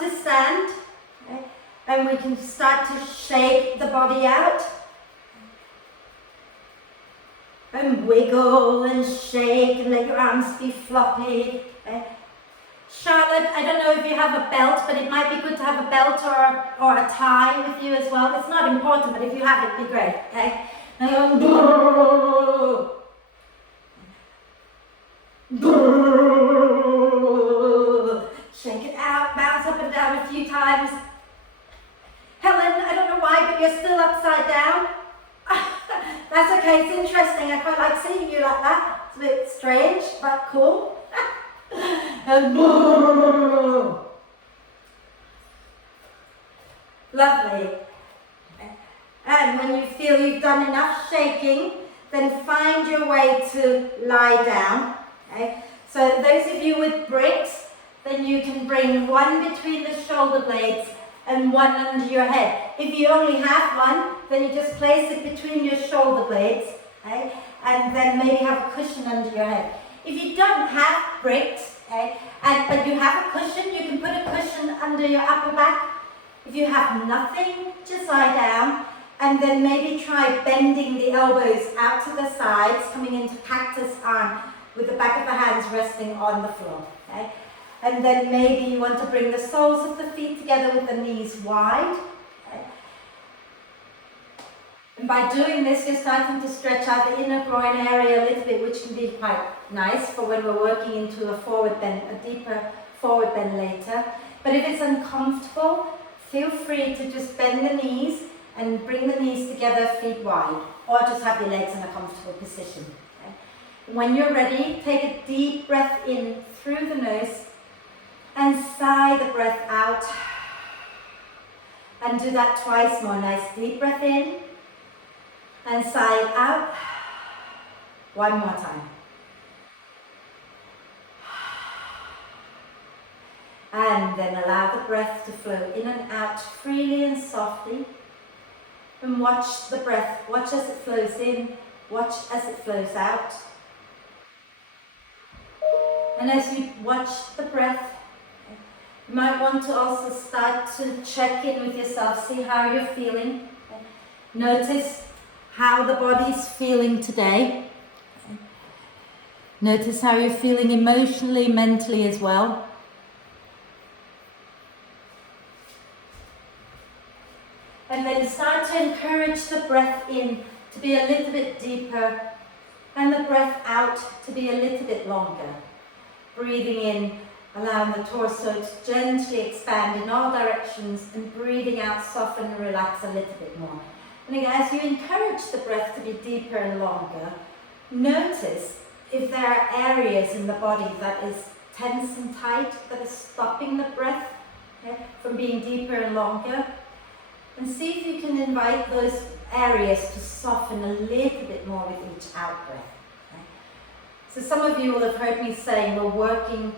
to stand. Okay? And we can start to shake the body out. And wiggle and shake and let your arms be floppy. Okay? Charlotte, I don't know if you have a belt, but it might be good to have a belt or a tie with you as well. It's not important, but if you have it, it'd be great. Okay? And shake it out, bounce up and down a few times. Helen, I don't know why, but you're still upside down. That's okay, it's interesting. I quite like seeing you like that. It's a bit strange, but cool. And lovely. And when you feel you've done enough shaking, then find your way to lie down. Okay? So those of you with bricks, then you can bring one between the shoulder blades and one under your head. If you only have one, then you just place it between your shoulder blades, okay? And then maybe have a cushion under your head. If you don't have bricks, okay, but you have a cushion, you can put a cushion under your upper back. If you have nothing, just lie down and then maybe try bending the elbows out to the sides, coming into cactus arm with the back of the hands resting on the floor. Okay? And then maybe you want to bring the soles of the feet together with the knees wide. Okay? And by doing this, you're starting to stretch out the inner groin area a little bit, which can be quite nice for when we're working into a forward bend, a deeper forward bend later. But if it's uncomfortable, feel free to just bend the knees and bring the knees together, feet wide, or just have your legs in a comfortable position. Okay? When you're ready, take a deep breath in through the nose and sigh the breath out. And do that twice more. Nice deep breath in and sigh it out. One more time. And then allow the breath to flow in and out freely and softly. And watch the breath. Watch as it flows in. Watch as it flows out. And as you watch the breath, you might want to also start to check in with yourself, see how you're feeling. Notice how the body's feeling today. Notice how you're feeling emotionally, mentally as well. And then start to encourage the breath in to be a little bit deeper and the breath out to be a little bit longer. Breathing in, allowing the torso to gently expand in all directions, and breathing out, soften and relax a little bit more. And again, as you encourage the breath to be deeper and longer, notice if there are areas in the body that is tense and tight, that is stopping the breath, okay, from being deeper and longer. And see if you can invite those areas to soften a little bit more with each out-breath. Okay? So some of you will have heard me saying we're working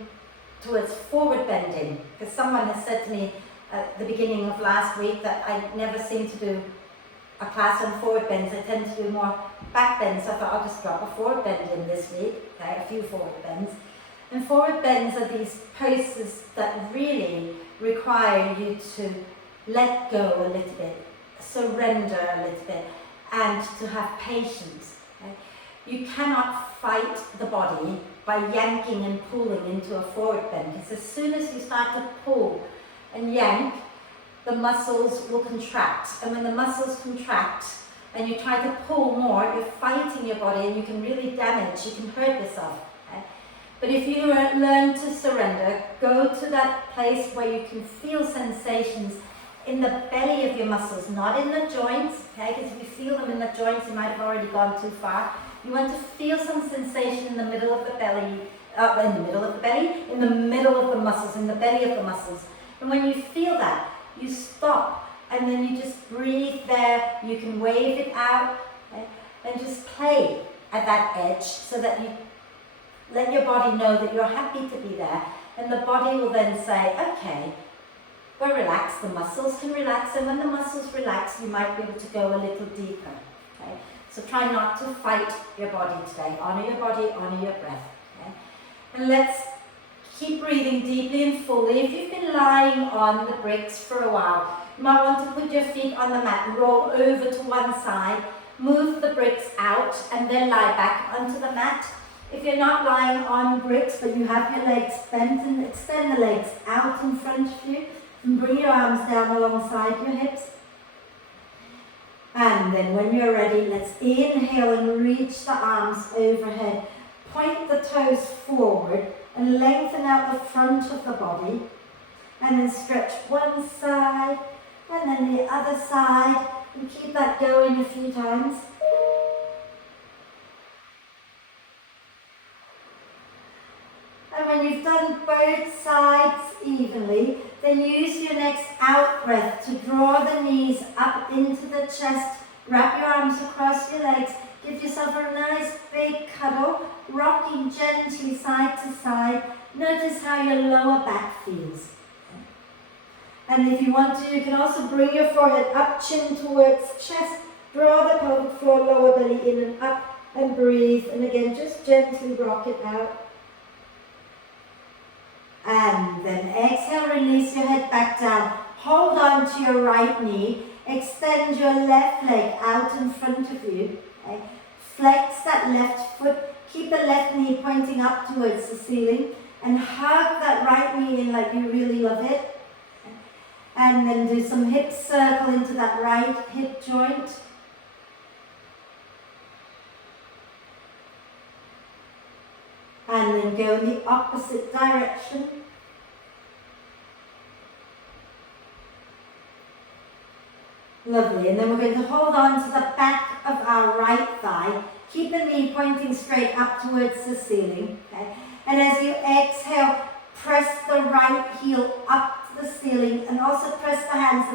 towards forward bending, because someone has said to me at the beginning of last week that I never seem to do a class on forward bends. I tend to do more back bends, so I thought I'll just drop a forward bend in this week, okay, a few forward bends. And forward bends are these poses that really require you to let go a little bit, surrender a little bit, and to have patience. Okay? You cannot fight the body by yanking and pulling into a forward bend, because as soon as you start to pull and yank, the muscles will contract. And when the muscles contract and you try to pull more, you're fighting your body and you can really damage, you can hurt yourself. Okay? But if you learn to surrender, go to that place where you can feel sensations in the belly of your muscles, not in the joints, okay? Because if you feel them in the joints, you might have already gone too far. You want to feel some sensation in the middle of the belly, in the middle of the muscles, in the belly of the muscles. And when you feel that, you stop, and then you just breathe there. You can wave it out, okay? And just play at that edge so that you let your body know that you're happy to be there. And the body will then say, okay, we're relaxed, the muscles can relax, and when the muscles relax, you might be able to go a little deeper. Okay? So try not to fight your body today. Honor your body, honor your breath. Okay? And let's Keep breathing deeply and fully. If you've been lying on the bricks for a while, you might want to put your feet on the mat and roll over to one side, move the bricks out and then lie back onto the mat. If you're not lying on bricks but you have your legs bent, and extend the legs out in front of you and bring your arms down alongside your hips. And then when you're ready, let's inhale and reach the arms overhead. Point the toes forward and lengthen out the front of the body. And then stretch one side and then the other side. And keep that going a few times. And when you've done both sides evenly, then use your next out breath to draw the knees up into the chest. Wrap your arms across your legs. Give yourself a nice big cuddle, rocking gently side to side. Notice how your lower back feels. And if you want to, you can also bring your forehead up, chin towards chest. Draw the pelvic floor, lower belly in and up, and breathe. And again, just gently rock it out. And then exhale, release your head back down. Hold on to your right knee. Extend your left leg out in front of you. Okay. Flex that left foot. Keep the left knee pointing up towards the ceiling. And hug that right knee in like you really love it. Okay. And then do some hip circle into that right hip joint. And then go in the opposite direction. Lovely, and then we're going to hold on to the back of our right thigh. Keep the knee pointing straight up towards the ceiling. Okay? And as you exhale, press the right heel up to the ceiling and also press the hands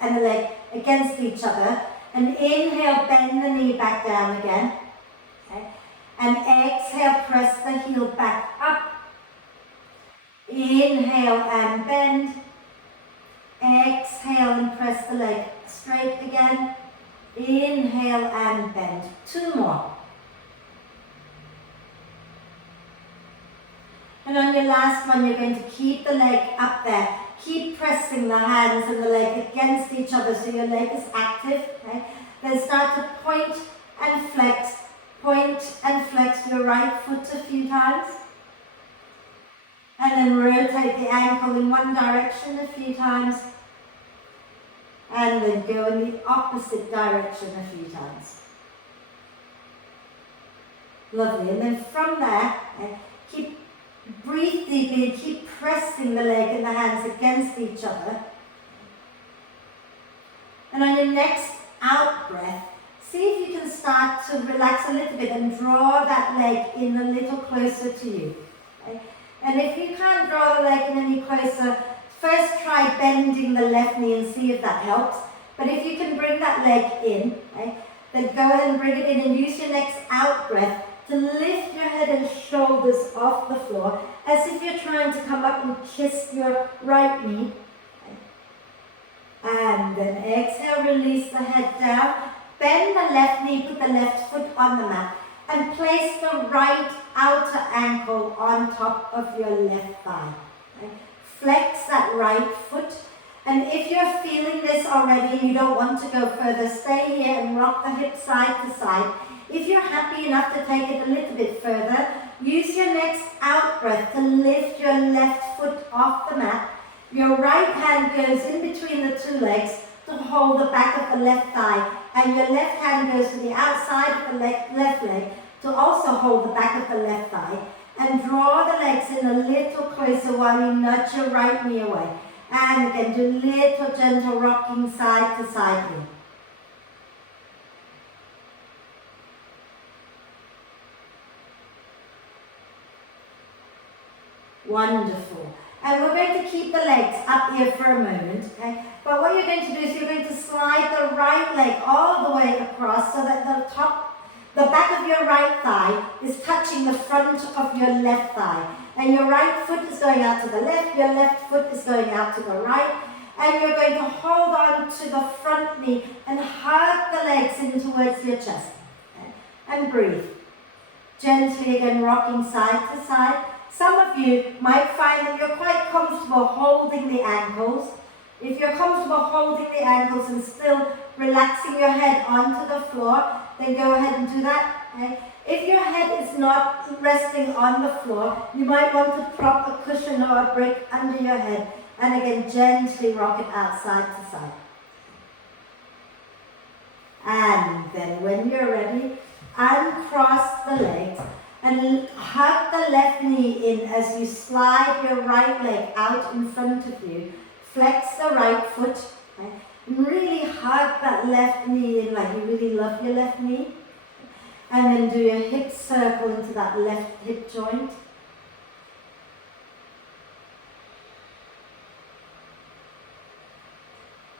and the leg against each other. And inhale, bend the knee back down again. Okay? And exhale, press the heel back up. Inhale and bend. Exhale and press the leg straight again. Inhale and bend. 2 more. And on your last one, you're going to keep the leg up there. Keep pressing the hands and the leg against each other so your leg is active. Okay? Then start to point and flex. Point and flex your right foot a few times. And then rotate the ankle in one direction a few times. And then go in the opposite direction a few times. Lovely. And then from there, breathe deeply and keep pressing the leg and the hands against each other. And on your next out breath, see if you can start to relax a little bit and draw that leg in a little closer to you. Okay? And if you can't draw the leg in any closer, first try bending the left knee and see if that helps. But if you can bring that leg in, okay, then go ahead and bring it in and use your next out breath to lift your head and shoulders off the floor as if you're trying to come up and kiss your right knee. Okay. And then exhale, release the head down. Bend the left knee, put the left foot on the mat. And place the right outer ankle on top of your left thigh. Okay. Flex that right foot. And if you're feeling this already and you don't want to go further, stay here and rock the hips side to side. If you're happy enough to take it a little bit further, use your next out breath to lift your left foot off the mat. Your right hand goes in between the 2 legs to hold the back of the left thigh. And your left hand goes to the outside of the left leg to also hold the back of the left thigh. And draw the legs in a little closer while you nudge your right knee away. And again, do little gentle rocking side to side here. Wonderful. And we're going to keep the legs up here for a moment, okay? But what you're going to do is you're going to slide the right leg all the way across so that the back of your right thigh is touching the front of your left thigh. And your right foot is going out to the left, your left foot is going out to the right. And you're going to hold on to the front knee and hug the legs in towards your chest. Okay? And breathe. Gently again, rocking side to side. Some of you might find that you're quite comfortable holding the ankles. If you're comfortable holding the ankles and still relaxing your head onto the floor, then go ahead and do that. Okay? If your head is not resting on the floor, you might want to prop a cushion or a brick under your head, and again gently rock it out side to side. And then when you're ready, uncross the legs and hug the left knee in as you slide your right leg out in front of you. Flex the right foot, okay? And really hug that left knee in like you really love your left knee. And then do your hip circle into that left hip joint.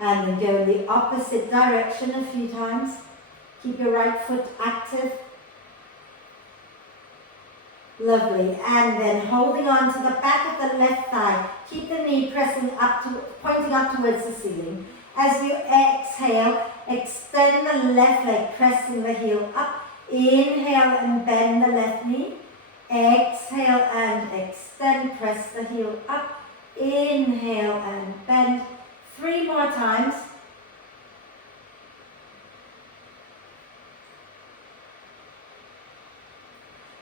And then go in the opposite direction a few times. Keep your right foot active. Lovely. And then holding on to the back of the left thigh. Keep the knee pressing up to, pointing up towards the ceiling. As you exhale, extend the left leg, pressing the heel up. Inhale and bend the left knee. Exhale and extend, press the heel up. Inhale and bend. 3 more times.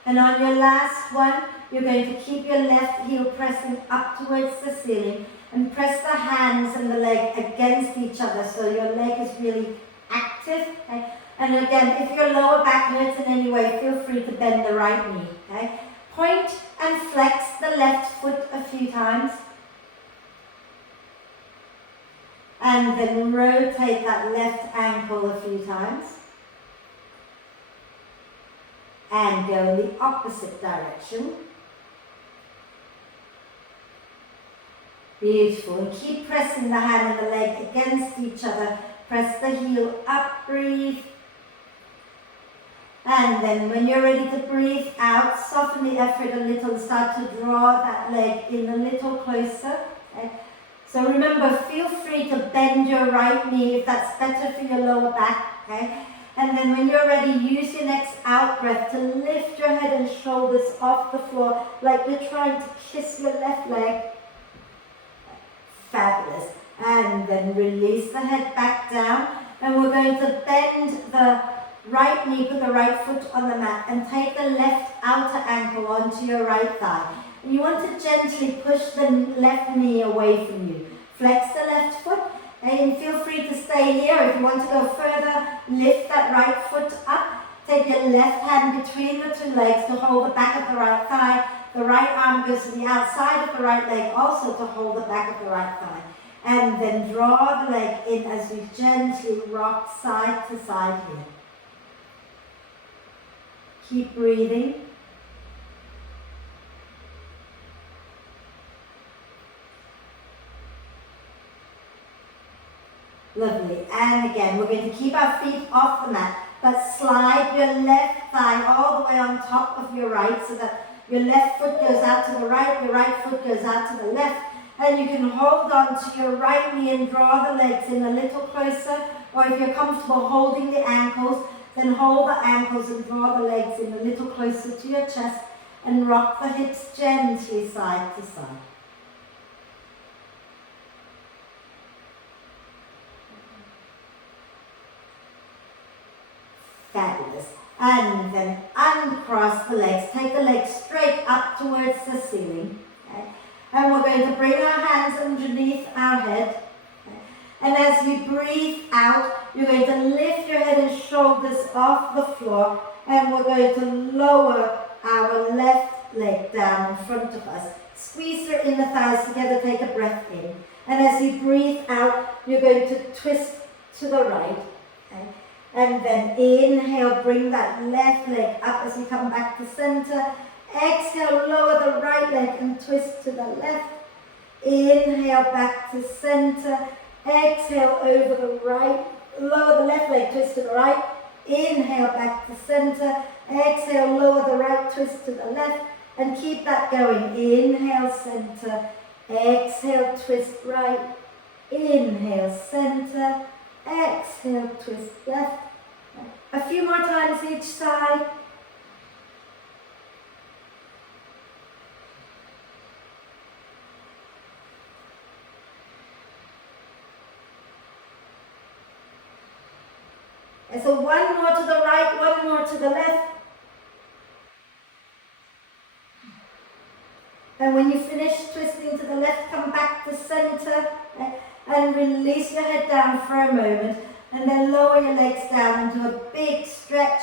And on your last one, you're going to keep your left heel pressing up towards the ceiling and press the hands and the leg against each other so your leg is really active. Okay? And again, if your lower back hurts in any way, feel free to bend the right knee. Okay? Point and flex the left foot a few times. And then rotate that left ankle a few times. And go in the opposite direction. Beautiful. And keep pressing the hand and the leg against each other. Press the heel up, breathe. And then when you're ready to breathe out, soften the effort a little and start to draw that leg in a little closer. Okay? So remember, feel free to bend your right knee if that's better for your lower back. Okay? And then when you're ready, use your next out breath to lift your head and shoulders off the floor like you're trying to kiss your left leg. Fabulous. And then release the head back down. And we're going to bend the right knee, put the right foot on the mat and take the left outer ankle onto your right thigh. And you want to gently push the left knee away from you. Flex the left foot. And feel free to stay here. If you want to go further, lift that right foot up. Take your left hand between the two legs to hold the back of the right thigh. The right arm goes to the outside of the right leg, also to hold the back of the right thigh. And then draw the leg in as you gently rock side to side here. Keep breathing. Lovely. And again, we're going to keep our feet off the mat, but slide your left thigh all the way on top of your right so that your left foot goes out to the right, your right foot goes out to the left. And you can hold on to your right knee and draw the legs in a little closer. Or if you're comfortable holding the ankles, then hold the ankles and draw the legs in a little closer to your chest and rock the hips gently side to side. Fabulous. And then uncross the legs. Take the legs straight up towards the ceiling. Okay? And we're going to bring our hands underneath our head. Okay? And as you breathe out, you're going to lift your head and shoulders off the floor. And we're going to lower our left leg down in front of us. Squeeze your inner thighs together. Take a breath in. And as you breathe out, you're going to twist to the right. Okay? And then inhale, bring that left leg up as you come back to center. Exhale, lower the right leg and twist to the left. Inhale, back to center. Exhale, over the right. Lower the left leg, twist to the right. Inhale, back to center. Exhale, lower the right, twist to the left. And keep that going. Inhale, center. Exhale, twist right. Inhale, center. Exhale, twist left. A few more times each side. Okay, so one more to the right, one more to the left. And when you finish twisting to the left, come back to center and release your head down for a moment. And then lower your legs down and do a big stretch,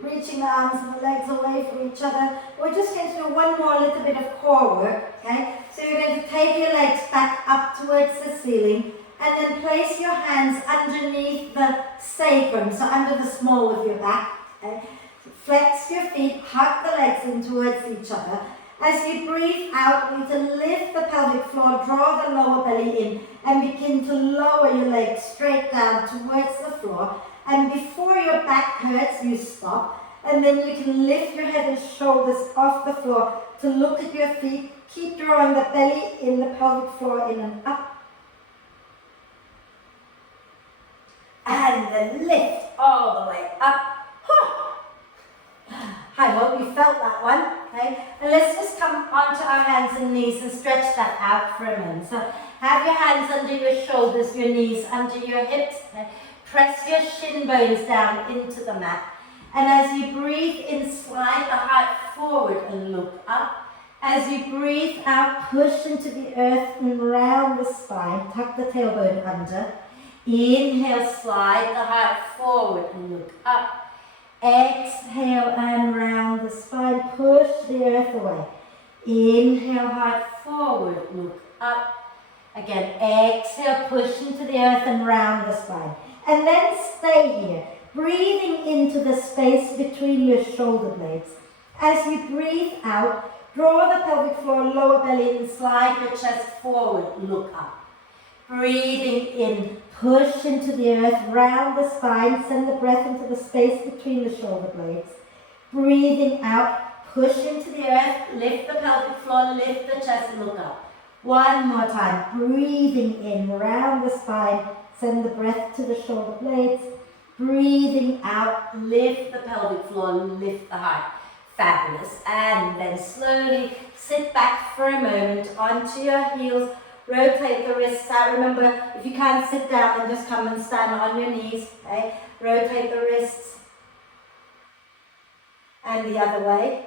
reaching the arms and the legs away from each other. We're just going to do one more little bit of core work, okay? So you're going to take your legs back up towards the ceiling and then place your hands underneath the sacrum, so under the small of your back. Okay? Flex your feet, hug the legs in towards each other. As you breathe out, you need to lift the pelvic floor, draw the lower belly in, and begin to lower your legs straight down towards the floor. And before your back hurts, you stop. And then you can lift your head and shoulders off the floor to look at your feet. Keep drawing the belly in, the pelvic floor in and up. And then lift all the way up. I hope you felt that one, okay? And let's just come onto our hands and knees and stretch that out for a minute. So have your hands under your shoulders, your knees under your hips. Okay? Press your shin bones down into the mat. And as you breathe in, slide the heart forward and look up. As you breathe out, push into the earth and round the spine. Tuck the tailbone under. Inhale, slide the heart forward and look up. Exhale and round the spine, push the earth away. Inhale, heart forward, look up. Again, exhale, push into the earth and round the spine. And then stay here, breathing into the space between your shoulder blades. As you breathe out, draw the pelvic floor, lower belly and slide your chest forward, look up. Breathing in, push into the earth, round the spine, send the breath into the space between the shoulder blades. Breathing out, push into the earth, lift the pelvic floor, lift the chest and look up. One more time, breathing in, round the spine, send the breath to the shoulder blades. Breathing out, lift the pelvic floor, lift the heart. Fabulous. And then slowly sit back for a moment onto your heels. Rotate the wrists out. Remember, if you can't sit down, then just come and stand on your knees. Okay? Rotate the wrists. And the other way.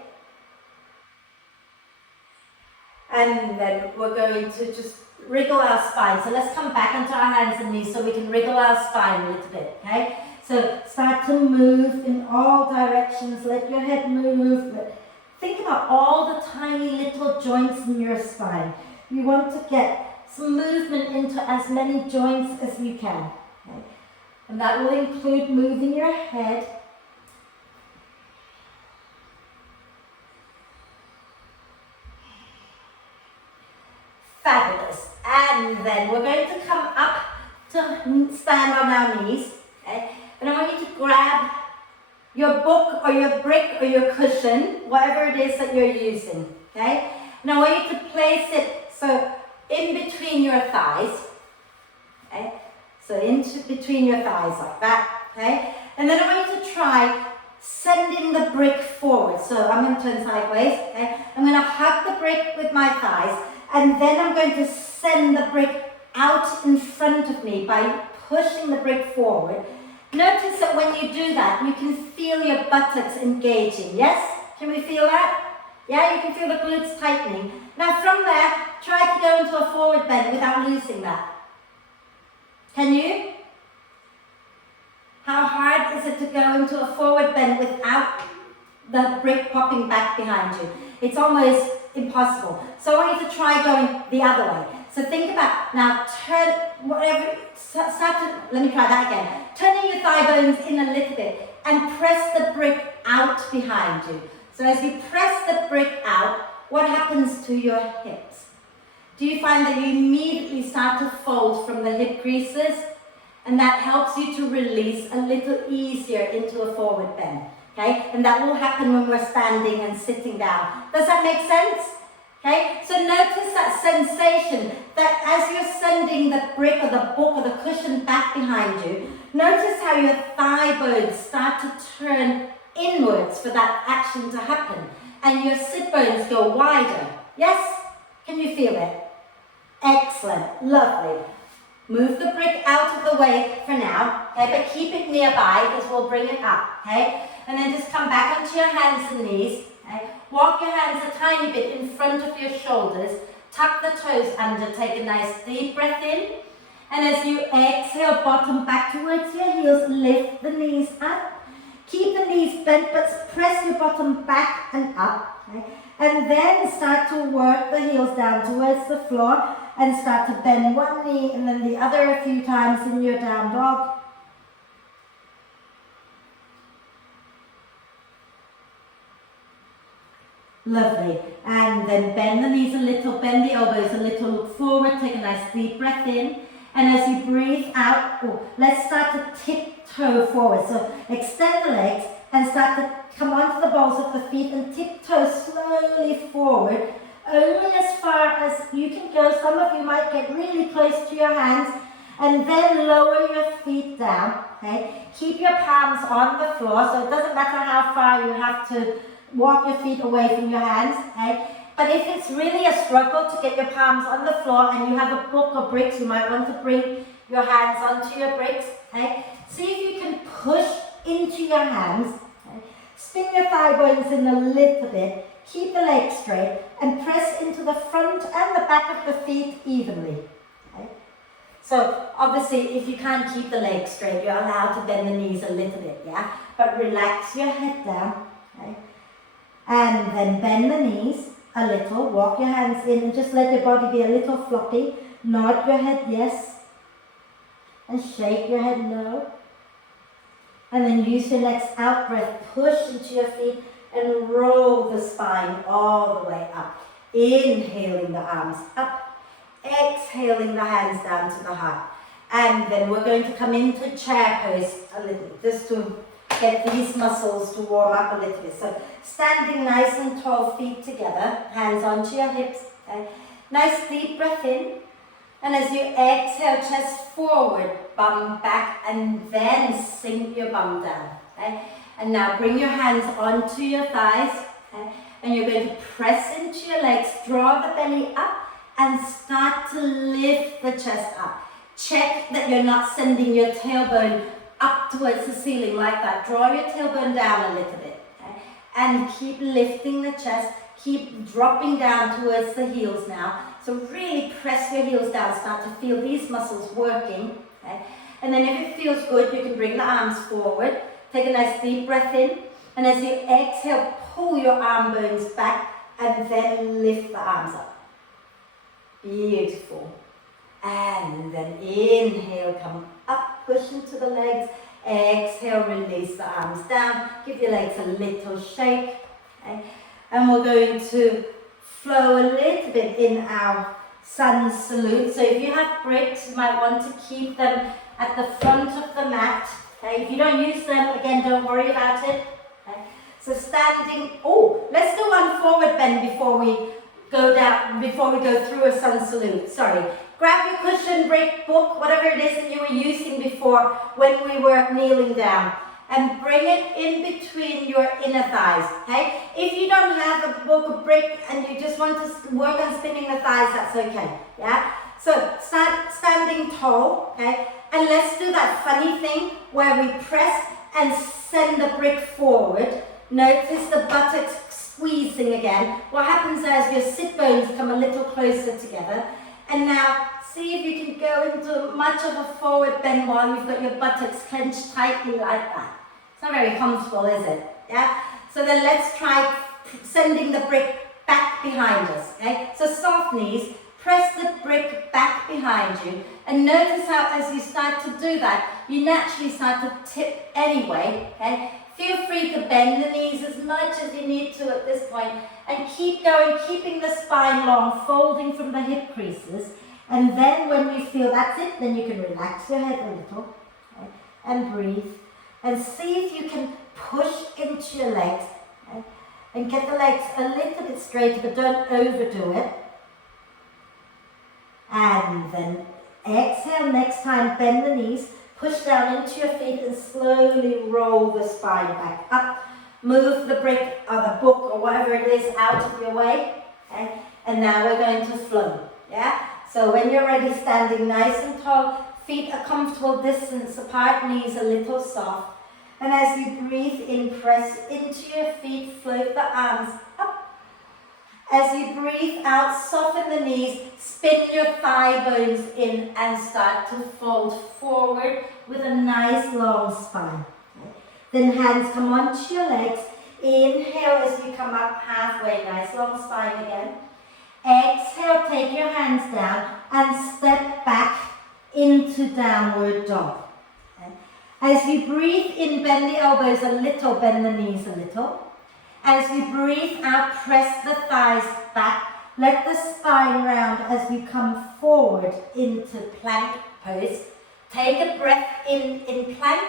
And then we're going to just wriggle our spine. So let's come back onto our hands and knees so we can wriggle our spine a little bit. Okay? So start to move in all directions. Let your head move. But think about all the tiny little joints in your spine. You want to get some movement into as many joints as you can. Okay? And that will include moving your head. Fabulous. And then we're going to come up to stand on our knees. Okay? And I want you to grab your book or your brick or your cushion, whatever it is that you're using. Okay? And I want you to place it so in between your thighs. Okay? So into between your thighs like that. Okay? And then I want you to try sending the brick forward. So I'm going to turn sideways. Okay? I'm going to hug the brick with my thighs. And then I'm going to send the brick out in front of me by pushing the brick forward. Notice that when you do that, you can feel your buttocks engaging. Yes? Can we feel that? Yeah, you can feel the glutes tightening. Now from there, try to go into a forward bend without losing that. Can you? How hard is it to go into a forward bend without the brick popping back behind you? It's almost impossible. So I want you to try going the other way. So think about, now turn, whatever, let me try that again. Turning your thigh bones in a little bit and press the brick out behind you. So as you press the brick out, what happens to your hips? Do you find that you immediately start to fold from the hip creases? And that helps you to release a little easier into a forward bend. Okay? And that will happen when we're standing and sitting down. Does that make sense? Okay? So notice that sensation that as you're sending the brick or the book or the cushion back behind you, notice how your thigh bones start to turn inwards for that action to happen. And your sit bones go wider. Yes? Can you feel it? Excellent. Lovely. Move the brick out of the way for now, okay, but keep it nearby because we'll bring it up, okay? And then just come back onto your hands and knees, okay? Walk your hands a tiny bit in front of your shoulders, tuck the toes under, take a nice deep breath in, and as you exhale, bottom back towards your heels, lift the knees up. Keep the knees bent, but press your bottom back and up, okay? And then start to work the heels down towards the floor and start to bend one knee and then the other a few times in your down dog. Lovely. And then bend the knees a little, bend the elbows a little, look forward, take a nice deep breath in. And as you breathe out, let's start to tiptoe forward. So extend the legs and start to come onto the balls of the feet and tiptoe slowly forward, only as far as you can go. Some of you might get really close to your hands and then lower your feet down, okay? Keep your palms on the floor, so it doesn't matter how far you have to walk your feet away from your hands, okay? But if it's really a struggle to get your palms on the floor and you have a book or bricks, you might want to bring your hands onto your bricks, okay? See if you can push into your hands. Spin your thigh bones in a little bit, keep the legs straight, and press into the front and the back of the feet evenly. Okay? So obviously if you can't keep the legs straight, you're allowed to bend the knees a little bit, yeah? But relax your head down, okay? And then bend the knees a little, walk your hands in and just let your body be a little floppy. Nod your head yes, and shake your head no. And then use your next out breath, push into your feet and roll the spine all the way up. Inhaling the arms up, exhaling the hands down to the heart. And then we're going to come into chair pose a little, just to get these muscles to warm up a little bit. So standing nice and tall, feet together, hands onto your hips. Okay? Nice deep breath in. And as you exhale, chest forward, bum back, and then sink your bum down. Okay? And now bring your hands onto your thighs. Okay? And you're going to press into your legs, draw the belly up, and start to lift the chest up. Check that you're not sending your tailbone up towards the ceiling like that. Draw your tailbone down a little bit. Okay? And keep lifting the chest. Keep dropping down towards the heels now. So really press your heels down, start to feel these muscles working. Okay? And then if it feels good, you can bring the arms forward. Take a nice deep breath in. And as you exhale, pull your arm bones back and then lift the arms up. Beautiful. And then inhale, come up, push into the legs. Exhale, release the arms down. Give your legs a little shake. Okay? And we're going to flow a little bit in our sun salute. So if you have bricks, you might want to keep them at the front of the mat. Okay? If you don't use them, again, don't worry about it. Okay? So standing, let's do one forward bend before we go down, before we go through a sun salute. Sorry. Grab your cushion, brick, book, whatever it is that you were using before when we were kneeling down. And bring it in between your inner thighs, okay? If you don't have a book or brick and you just want to work on spinning the thighs, that's okay, yeah? So start standing tall, okay? And let's do that funny thing where we press and send the brick forward. Notice the buttocks squeezing again. What happens there is your sit bones come a little closer together. And now see if you can go into much of a forward bend while you've got your buttocks clenched tightly like that. It's not very comfortable, is it? Yeah? So then let's try sending the brick back behind us, okay? So soft knees, press the brick back behind you, and notice how as you start to do that, you naturally start to tip anyway, okay? Feel free to bend the knees as much as you need to at this point, and keep going, keeping the spine long, folding from the hip creases, and then when you feel that's it, then you can relax your head a little, okay? And breathe. And see if you can push into your legs, okay? And get the legs a little bit straighter, but don't overdo it. And then exhale, next time bend the knees, push down into your feet and slowly roll the spine back up. Move the brick or the book or whatever it is out of your way. Okay? And now we're going to flow, yeah? So when you're ready, standing nice and tall, feet a comfortable distance apart, knees a little soft. And as you breathe in, press into your feet, float the arms up. As you breathe out, soften the knees, spin your thigh bones in and start to fold forward with a nice long spine. Then hands come onto your legs. Inhale as you come up halfway, nice long spine again. Exhale, take your hands down and step back into downward dog. As you breathe in, bend the elbows a little, bend the knees a little. As you breathe out, press the thighs back. Let the spine round as you come forward into plank pose. Take a breath in plank.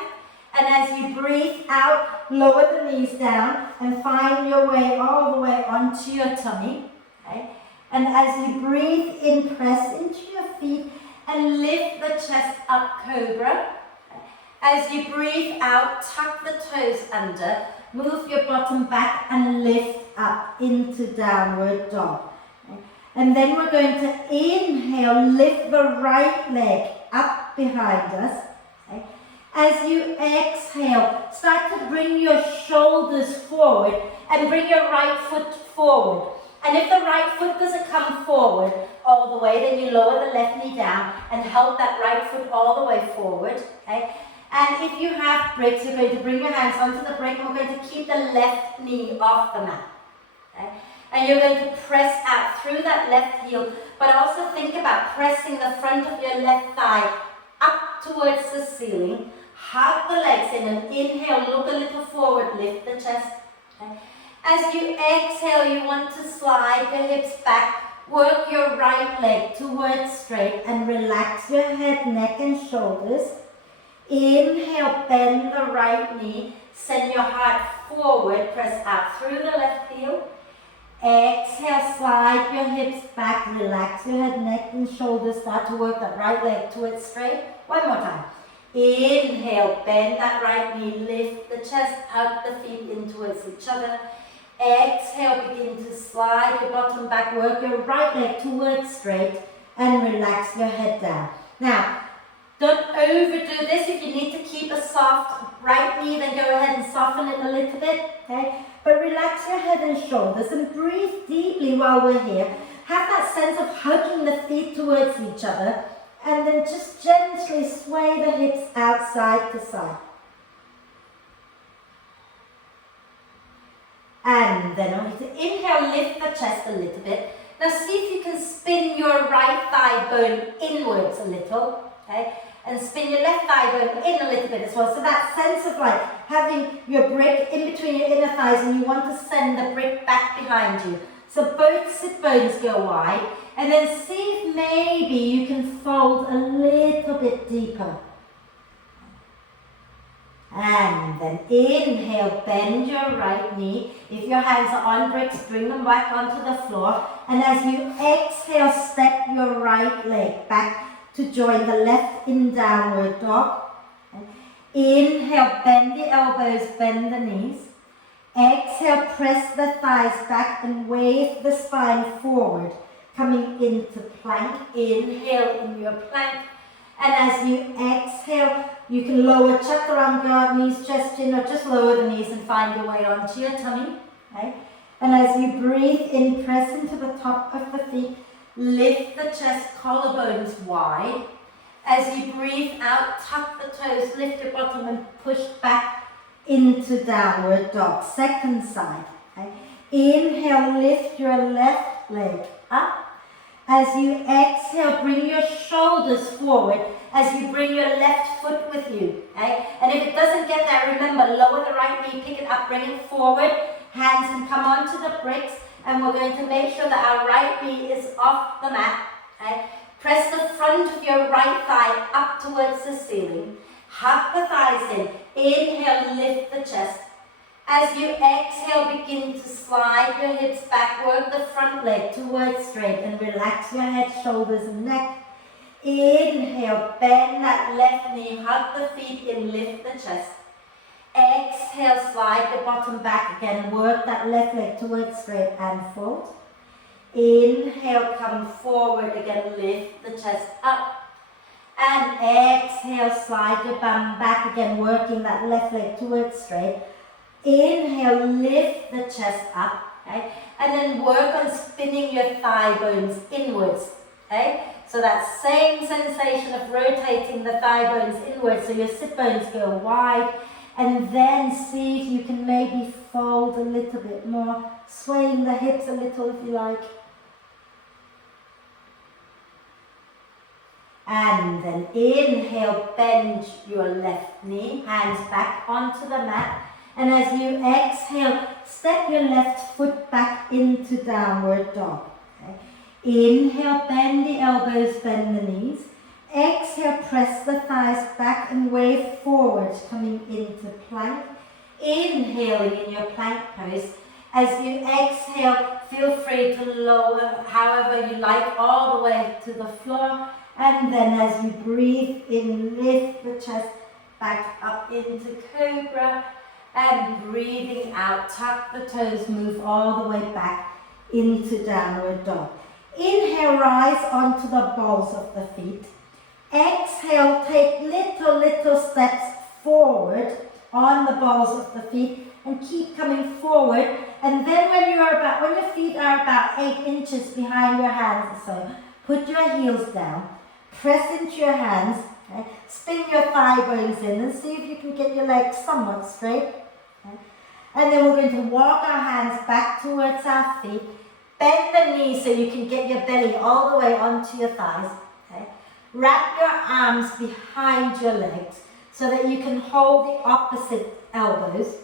And as you breathe out, lower the knees down and find your way all the way onto your tummy. Okay? And as you breathe in, press into your feet and lift the chest up, cobra. As you breathe out, tuck the toes under, move your bottom back and lift up into downward dog. Okay? And then we're going to inhale, lift the right leg up behind us. Okay? As you exhale, start to bring your shoulders forward and bring your right foot forward. And if the right foot doesn't come forward all the way, then you lower the left knee down and help that right foot all the way forward. Okay? And if you have bricks, you're going to bring your hands onto the brick and we're going to keep the left knee off the mat. Okay? And you're going to press out through that left heel, but also think about pressing the front of your left thigh up towards the ceiling. Hug the legs in and inhale, look a little forward, lift the chest. Okay? As you exhale, you want to slide your hips back, work your right leg towards straight and relax your head, neck and shoulders. Inhale, bend the right knee, send your heart forward, press out through the left heel. Exhale, slide your hips back, relax your head, neck and shoulders, start to work that right leg towards straight. One more time. Inhale, bend that right knee, lift the chest, hug the feet in towards each other. Exhale, begin to slide your bottom back, work your right leg towards straight and relax your head down. Now, don't overdo this. If you need to keep a soft right knee, then go ahead and soften it a little bit, okay? But relax your head and shoulders and breathe deeply while we're here. Have that sense of hugging the feet towards each other and then just gently sway the hips out side to side. And then I want you to inhale, lift the chest a little bit. Now see if you can spin your right thigh bone inwards a little, okay? And spin your left thigh bone in a little bit as well. So that sense of like having your brick in between your inner thighs and you want to send the brick back behind you. So both sit bones go wide. And then see if maybe you can fold a little bit deeper. And then inhale, bend your right knee. If your hands are on bricks, bring them back onto the floor. And as you exhale, step your right leg back to join the left in downward dog. Inhale, bend the elbows, bend the knees. Exhale, press the thighs back and wave the spine forward, coming into plank. Inhale in your plank. And as you exhale, you can lower chaturanga, knees, chest, chin, or just lower the knees and find your way onto your tummy. Okay? And as you breathe in, press into the top of the feet, lift the chest, collarbones wide. As you breathe out, tuck the toes, lift your bottom and push back into downward dog. Second side. Okay? Inhale, lift your left leg up. As you exhale, bring your shoulders forward as you bring your left foot with you. Okay? And if it doesn't get there, remember, lower the right knee, pick it up, bring it forward. Hands can come onto the bricks. And we're going to make sure that our right knee is off the mat. Okay? Press the front of your right thigh up towards the ceiling. Hug the thighs in. Inhale, lift the chest. As you exhale, begin to slide your hips back, work the front leg towards straight and relax your head, shoulders and neck. Inhale, bend that left knee, hug the feet in, lift the chest. Exhale, slide the bottom back again, work that left leg towards straight and fold. Inhale, come forward again, lift the chest up. And exhale, slide your bum back again, working that left leg towards straight. Inhale, lift the chest up, okay? And then work on spinning your thigh bones inwards, okay? So that same sensation of rotating the thigh bones inwards, so your sit bones go wide, and then see if you can maybe fold a little bit more, swaying the hips a little if you like. And then inhale, bend your left knee, hands back onto the mat. And as you exhale, step your left foot back into downward dog. Okay. Inhale, bend the elbows, bend the knees. Exhale, press the thighs back and wave forward, coming into plank. Inhaling in your plank pose. As you exhale, feel free to lower however you like, all the way to the floor. And then as you breathe in, lift the chest back up into cobra. And breathing out, tuck the toes, move all the way back into downward dog. Inhale, rise onto the balls of the feet. Exhale, take little steps forward on the balls of the feet and keep coming forward. And then when your feet are about 8 inches behind your hands or so, put your heels down, press into your hands, okay? Spin your thigh bones in and see if you can get your legs somewhat straight. Okay? And then we're going to walk our hands back towards our feet. Bend the knees so you can get your belly all the way onto your thighs. Okay? Wrap your arms behind your legs so that you can hold the opposite elbows.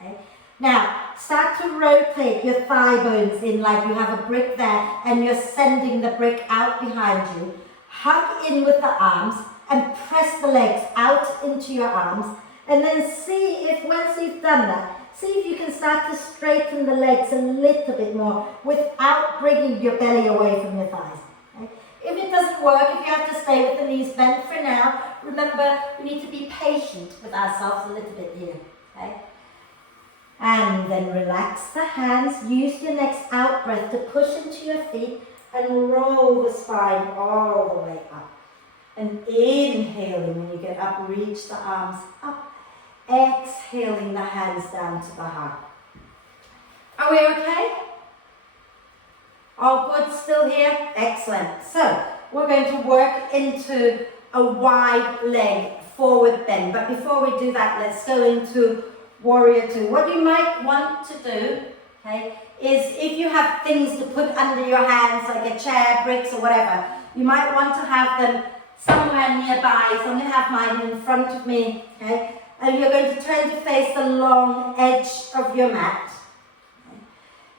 Okay? Now, start to rotate your thigh bones in like you have a brick there and you're sending the brick out behind you. Hug in with the arms and press the legs out into your arms. And then see if, once you've done that, see if you can start to straighten the legs a little bit more without bringing your belly away from your thighs. Okay? If it doesn't work, if you have to stay with the knees bent for now, remember we need to be patient with ourselves a little bit here. Okay? And then relax the hands. Use your next out breath to push into your feet and roll the spine all the way up. And inhaling when you get up, reach the arms up. Exhaling the hands down to the heart. Are we okay? All good still here? Excellent. So we're going to work into a wide leg forward bend. But before we do that, let's go into warrior two. What you might want to do, okay, is if you have things to put under your hands, like a chair, bricks or whatever, you might want to have them somewhere nearby. So I'm going to have mine in front of me, okay? And you're going to turn to face the long edge of your mat. Okay?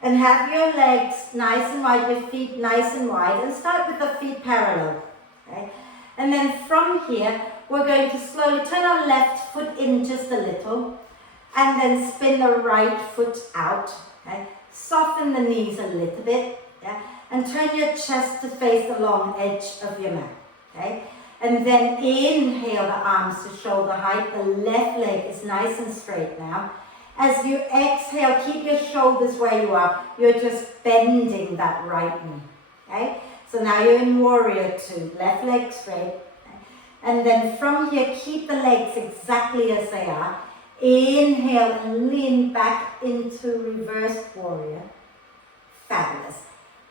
And have your legs nice and wide, your feet nice and wide. And start with the feet parallel. Okay? And then from here, we're going to slowly turn our left foot in just a little. And then spin the right foot out. Okay? Soften the knees a little bit. Yeah? And turn your chest to face the long edge of your mat. Okay? And then inhale the arms to shoulder height. The left leg is nice and straight now. As you exhale, keep your shoulders where you are. You're just bending that right knee. Okay? So now you're in warrior two. Left leg straight. Okay? And then from here, keep the legs exactly as they are. Inhale and lean back into reverse warrior. Fabulous.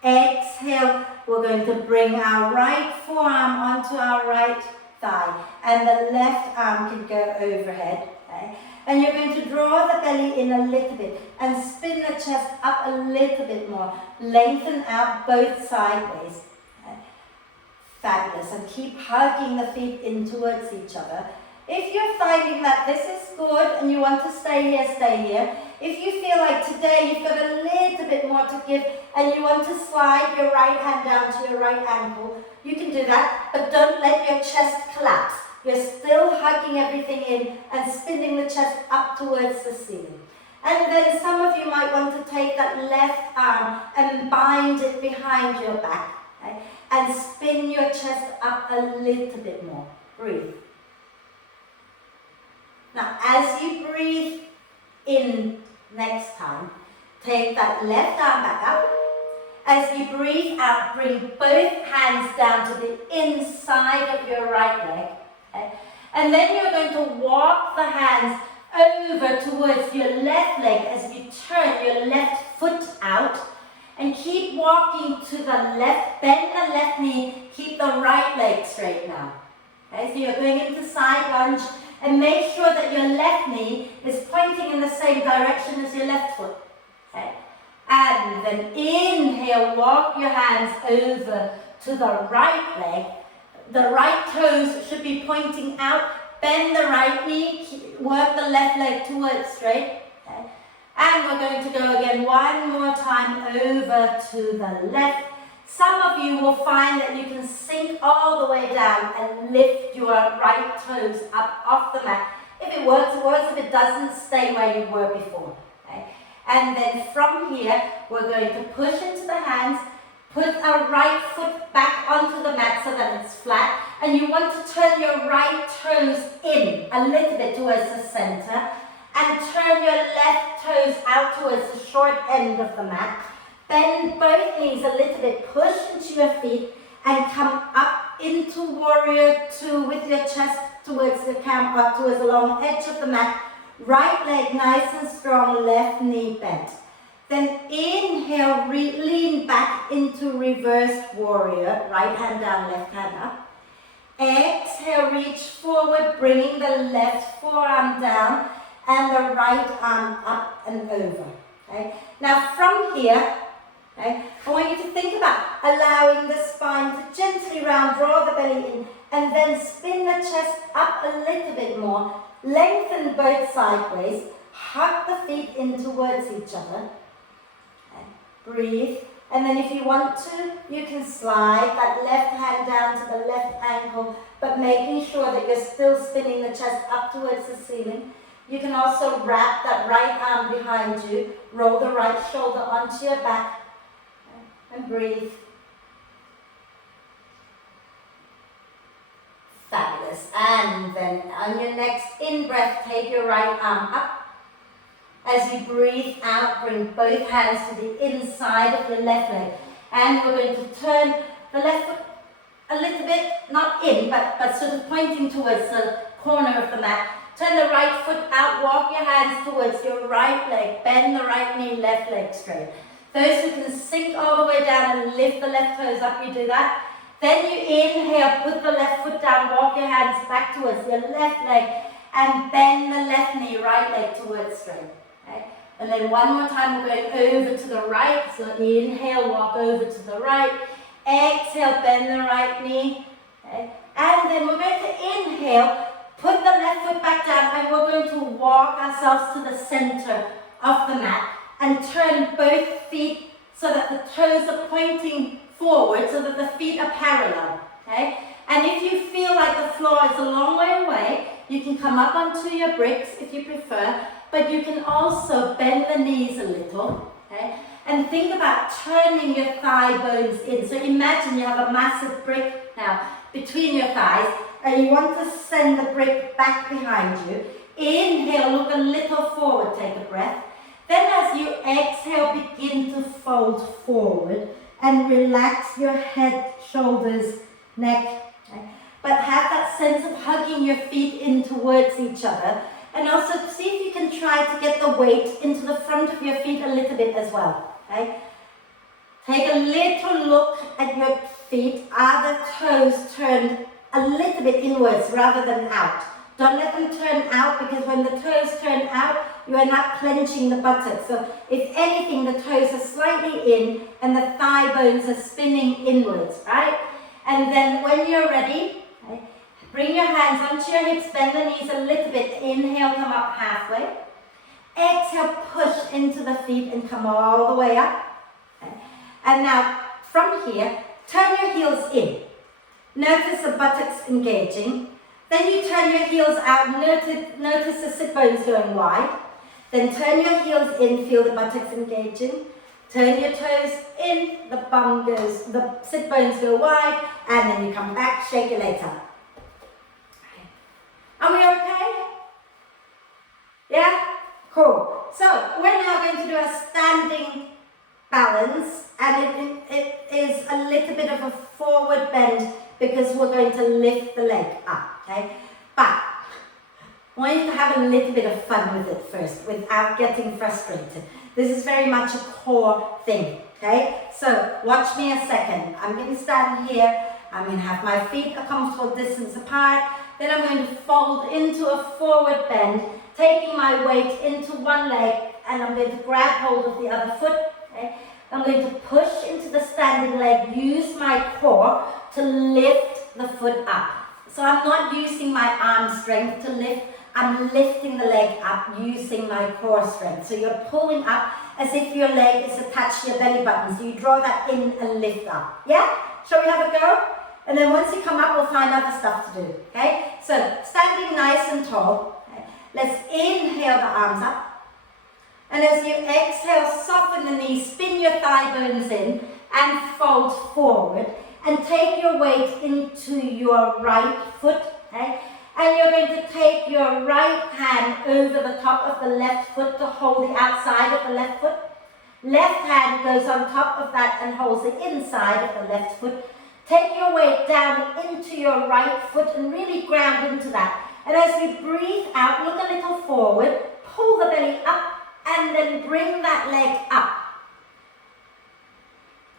Exhale, we're going to bring our right forearm onto our right thigh and the left arm can go overhead. Okay? And you're going to draw the belly in a little bit and spin the chest up a little bit more. Lengthen out both sideways. Okay? Fabulous. And keep hugging the feet in towards each other. If you're finding that this is good and you want to stay here, stay here. If you feel like today you've got a little bit more to give and you want to slide your right hand down to your right ankle, you can do that, but don't let your chest collapse. You're still hugging everything in and spinning the chest up towards the ceiling. And then some of you might want to take that left arm and bind it behind your back, okay? And spin your chest up a little bit more. Breathe. Now, as you breathe in next time, take that left arm back up As you breathe out, bring both hands down to the inside of your right leg. Okay? And then you're going to walk the hands over towards your left leg as you turn your left foot out. And keep walking to the left, bend the left knee, keep the right leg straight now. Okay, so you're going into side lunge and make sure that your left knee is pointing in the same direction as your left foot. Okay. And then inhale, walk your hands over to the right leg. The right toes should be pointing out. Bend the right knee, work the left leg towards straight. Okay. And we're going to go again one more time over to the left. Some of you will find that you can sink all the way down and lift your right toes up off the mat. If it works, it works. If it doesn't, stay where you were before. Okay? And then from here, we're going to push into the hands, put our right foot back onto the mat so that it's flat. And you want to turn your right toes in a little bit towards the center. And turn your left toes out towards the short end of the mat. Bend both knees a little bit, push into your feet, and come up into warrior two with your chest towards the towards the long edge of the mat. Right leg nice and strong, left knee bent. Then inhale, lean back into reversed warrior, right hand down, left hand up. Exhale, reach forward, bringing the left forearm down and the right arm up and over. Okay? Now from here, okay, I want you to think about allowing the spine to gently round, draw the belly in, and then spin the chest up a little bit more. Lengthen both sideways. Hug the feet in towards each other. Okay. Breathe. And then if you want to, you can slide that left hand down to the left ankle, but making sure that you're still spinning the chest up towards the ceiling. You can also wrap that right arm behind you, roll the right shoulder onto your back, and breathe. Fabulous. And then on your next in-breath, take your right arm up. As you breathe out, bring both hands to the inside of your left leg. And we're going to turn the left foot a little bit, not in, but sort of pointing towards the corner of the mat. Turn the right foot out, walk your hands towards your right leg, bend the right knee, left leg straight. Those who can sink all the way down and lift the left toes up, you do that. Then you inhale, put the left foot down, walk your hands back towards your left leg, and bend the left knee, right leg towards straight. Okay? And then one more time, we're going over to the right. So inhale, walk over to the right. Exhale, bend the right knee. Okay? And then we're going to inhale, put the left foot back down, and we're going to walk ourselves to the center of the mat and turn both feet so that the toes are pointing forward, so that the feet are parallel. Okay? And if you feel like the floor is a long way away, you can come up onto your bricks if you prefer, but you can also bend the knees a little. Okay? And think about turning your thigh bones in. So imagine you have a massive brick now between your thighs, and you want to send the brick back behind you. Inhale, look a little forward, take a breath. Then as you exhale, begin to fold forward and relax your head, shoulders, neck. Okay? But have that sense of hugging your feet in towards each other. And also see if you can try to get the weight into the front of your feet a little bit as well. Okay? Take a little look at your feet. Are the toes turned a little bit inwards rather than out? Don't let them turn out, because when the toes turn out, you are not clenching the buttocks. So if anything, the toes are slightly in and the thigh bones are spinning inwards, right? And then when you're ready, okay, bring your hands onto your hips, bend the knees a little bit. Inhale, come up halfway. Exhale, push into the feet and come all the way up. Okay. And now, from here, turn your heels in. Notice the buttocks engaging. Then you turn your heels out, notice the sit bones going wide. Then turn your heels in, feel the buttocks engaging. Turn your toes in, the sit bones go wide, and then you come back, shake your legs up. Are we okay? Yeah? Cool. So, we're now going to do a standing balance, and it is a little bit of a forward bend because we're going to lift the leg up, okay? But I want you to have a little bit of fun with it first without getting frustrated. This is very much a core thing, okay? So watch me a second. I'm going to stand here. I'm going to have my feet a comfortable distance apart. Then I'm going to fold into a forward bend, taking my weight into one leg, and I'm going to grab hold of the other foot. Okay? I'm going to push into the standing leg, use my core to lift the foot up. So I'm not using my arm strength to lift, I'm lifting the leg up using my core strength. So you're pulling up as if your leg is attached to your belly button. So you draw that in and lift up. Yeah? Shall we have a go? And then once you come up, we'll find other stuff to do. Okay? So standing nice and tall. Okay? Let's inhale the arms up. And as you exhale, soften the knees, spin your thigh bones in and fold forward. And take your weight into your right foot. Okay? And you're going to take your right hand over the top of the left foot to hold the outside of the left foot. Left hand goes on top of that and holds the inside of the left foot. Take your weight down into your right foot and really ground into that. And as you breathe out, look a little forward, pull the belly up, and then bring that leg up.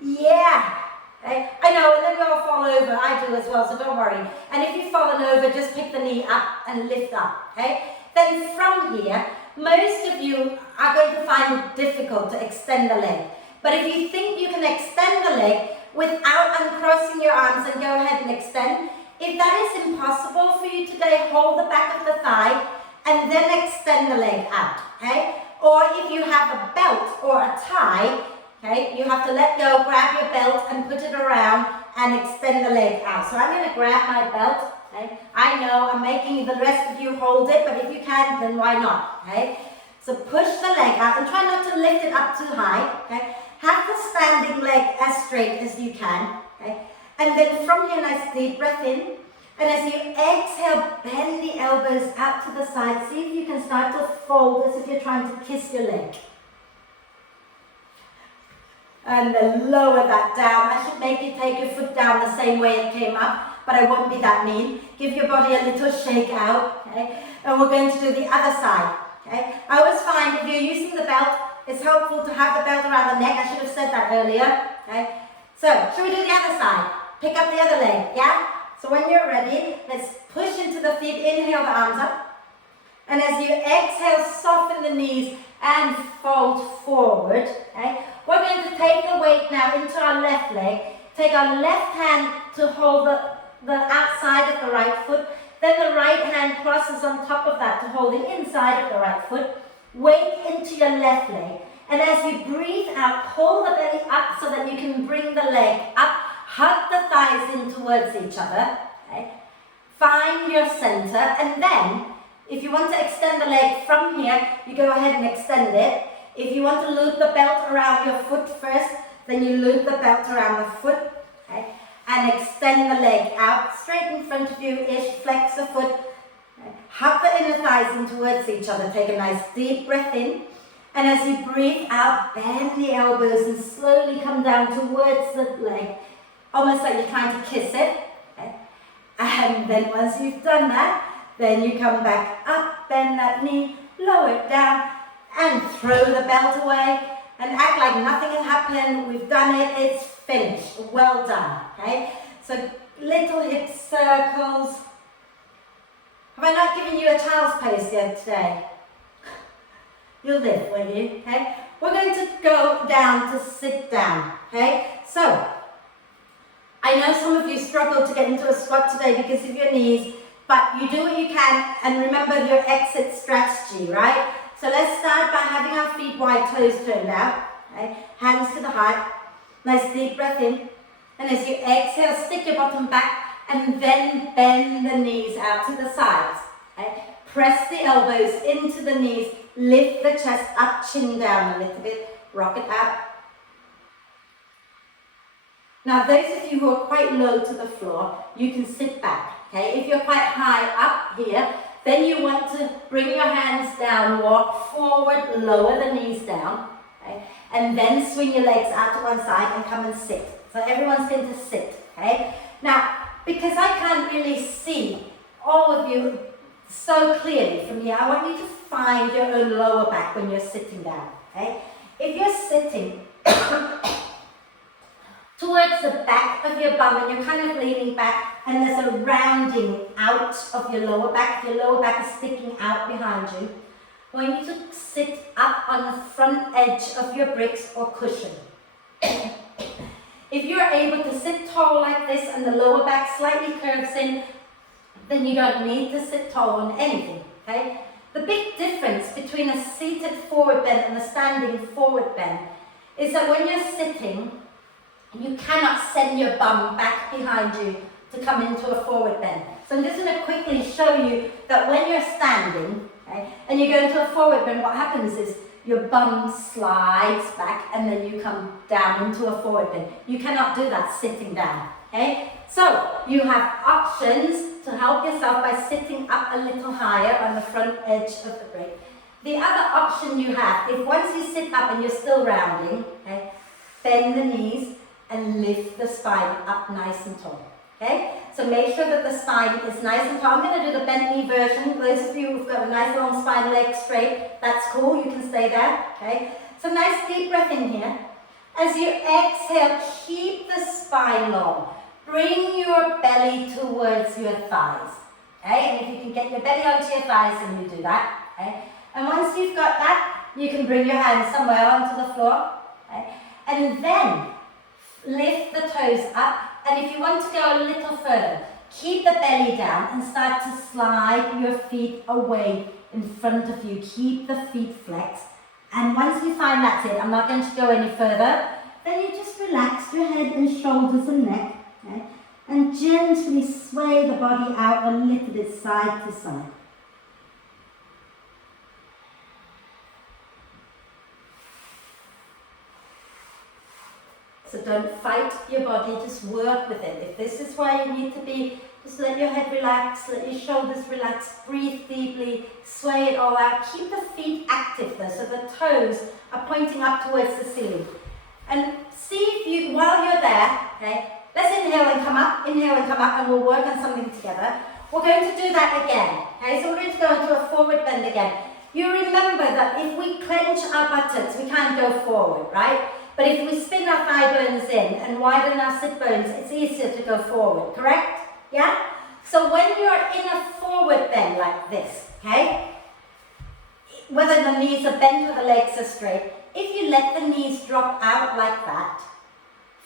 Yeah. Okay. I know, and then we all fall over. I do as well, so don't worry. And if you've fallen over, just pick the knee up and lift up. Okay? Then from here, most of you are going to find it difficult to extend the leg. But if you think you can extend the leg without uncrossing your arms, and go ahead and extend. If that is impossible for you today, hold the back of the thigh and then extend the leg out. Okay? Or if you have a belt or a tie, okay, you have to let go, grab your belt and put it around and extend the leg out. So I'm going to grab my belt. Okay? I know I'm making the rest of you hold it, but if you can, then why not? Okay? So push the leg out and try not to lift it up too high. Okay? Have the standing leg as straight as you can. Okay? And then from here, nice deep breath in. And as you exhale, bend the elbows out to the side. See if you can start to fold as if you're trying to kiss your leg. And then lower that down. I should make you take your foot down the same way it came up, but I won't be that mean. Give your body a little shake out. Okay? And we're going to do the other side. Okay? I always find if you're using the belt, it's helpful to have the belt around the neck. I should have said that earlier. Okay? So, should we do the other side? Pick up the other leg, yeah? So when you're ready, let's push into the feet, inhale the arms up. And as you exhale, soften the knees and fold forward. Okay? We're going to take the weight now into our left leg. Take our left hand to hold the outside of the right foot. Then the right hand crosses on top of that to hold the inside of the right foot. Weight into your left leg. And as you breathe out, pull the belly up so that you can bring the leg up. Hug the thighs in towards each other. Okay? Find your center. And then, if you want to extend the leg from here, you go ahead and extend it. If you want to loop the belt around your foot first, then you loop the belt around the foot. Okay? And extend the leg out, straight in front of you-ish, flex the foot. Okay? Hug the inner thighs in towards each other. Take a nice deep breath in. And as you breathe out, bend the elbows and slowly come down towards the leg. Almost like you're trying to kiss it. Okay? And then once you've done that, then you come back up, bend that knee, lower it down, and throw the belt away, and act like nothing has happened. We've done it, it's finished. Well done. Okay? So little hip circles. Have I not given you a child's pose yet today? You'll live, won't you? Okay? We're going to go down to sit down. Okay? So, I know some of you struggled to get into a squat today because of your knees, but you do what you can, and remember your exit strategy, right? So let's start by having our feet wide, toes turned out. Okay? Hands to the heart. Nice deep breath in. And as you exhale, stick your bottom back and then bend the knees out to the sides. Okay? Press the elbows into the knees. Lift the chest up, chin down a little bit. Rock it out. Now those of you who are quite low to the floor, you can sit back. Okay? If you're quite high up here, then you want to bring your hands down, walk forward, lower the knees down. Okay? And then swing your legs out to one side and come and sit. So everyone's going to sit, okay? Now, because I can't really see all of you so clearly from here, I want you to find your own lower back when you're sitting down, okay? If you're sitting towards the back of your bum and you're kind of leaning back and there's a rounding out of your lower back is sticking out behind you, I want you to sit up on the front edge of your bricks or cushion. If you're able to sit tall like this and the lower back slightly curves in, then you don't need to sit tall on anything, okay? The big difference between a seated forward bend and a standing forward bend is that when you're sitting, you cannot send your bum back behind you to come into a forward bend. So I'm just going to quickly show you that when you're standing, okay, and you go into a forward bend, what happens is your bum slides back and then you come down into a forward bend. You cannot do that sitting down, okay? So you have options to help yourself by sitting up a little higher on the front edge of the brick. The other option you have, if once you sit up and you're still rounding, okay, bend the knees and lift the spine up nice and tall, okay? So make sure that the spine is nice and tall. I'm going to do the bent knee version. Those of you who've got a nice long spine, legs straight, that's cool, you can stay there, okay? So nice deep breath in here. As you exhale, keep the spine long. Bring your belly towards your thighs, okay? And if you can get your belly onto your thighs, then you do that, okay? And once you've got that, you can bring your hands somewhere onto the floor, okay? And then lift the toes up. And if you want to go a little further, keep the belly down and start to slide your feet away in front of you. Keep the feet flexed. And once you find that's it, I'm not going to go any further, then you just relax your head and shoulders and neck, okay? And gently sway the body out a little bit side to side. So don't fight your body, just work with it. If this is where you need to be, just let your head relax, let your shoulders relax, breathe deeply, sway it all out. Keep the feet active though, so the toes are pointing up towards the ceiling. And see if you, while you're there, okay, let's inhale and come up, and we'll work on something together. We're going to do that again, okay, so we're going to go into a forward bend again. You remember that if we clench our buttocks, we can't go forward, right? But if we spin our thigh bones in and widen our sit bones, it's easier to go forward, correct? Yeah? So when you're in a forward bend like this, okay, whether the knees are bent or the legs are straight, if you let the knees drop out like that,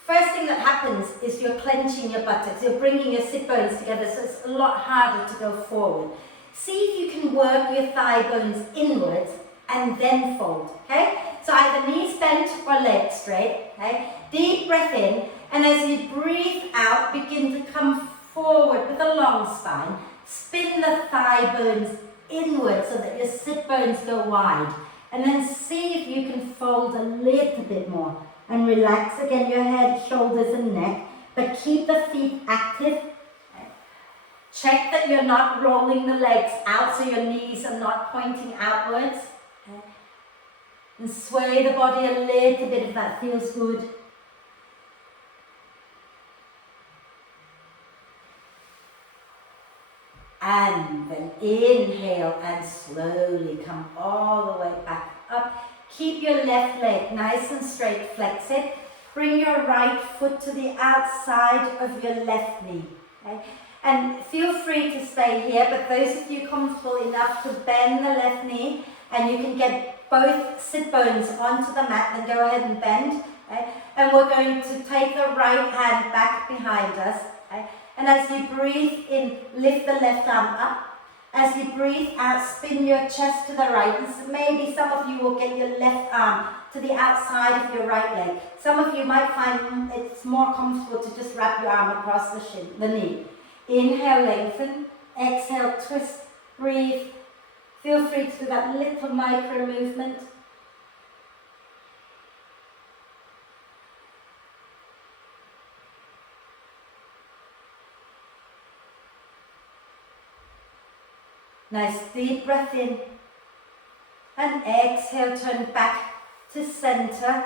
first thing that happens is you're clenching your buttocks, you're bringing your sit bones together, so it's a lot harder to go forward. See if you can work your thigh bones inwards and then fold, okay? So either knees bent or legs straight, okay? Deep breath in, and as you breathe out, begin to come forward with a long spine. Spin the thigh bones inward so that your sit bones go wide. And then see if you can fold a little bit more. And relax again your head, shoulders and neck, but keep the feet active. Okay? Check that you're not rolling the legs out so your knees are not pointing outwards. Okay? And sway the body a little bit if that feels good. And then inhale and slowly come all the way back up. Keep your left leg nice and straight, flex it. Bring your right foot to the outside of your left knee. Okay? And feel free to stay here, but those of you comfortable enough to bend the left knee, and you can get both sit bones onto the mat, then go ahead and bend. Okay? And we're going to take the right hand back behind us. Okay? And as you breathe in, lift the left arm up. As you breathe out, spin your chest to the right. And so maybe some of you will get your left arm to the outside of your right leg. Some of you might find it's more comfortable to just wrap your arm across the knee. Inhale, lengthen. Exhale, twist, breathe. Feel free to do that little micro movement. Nice deep breath in. And exhale, turn back to center.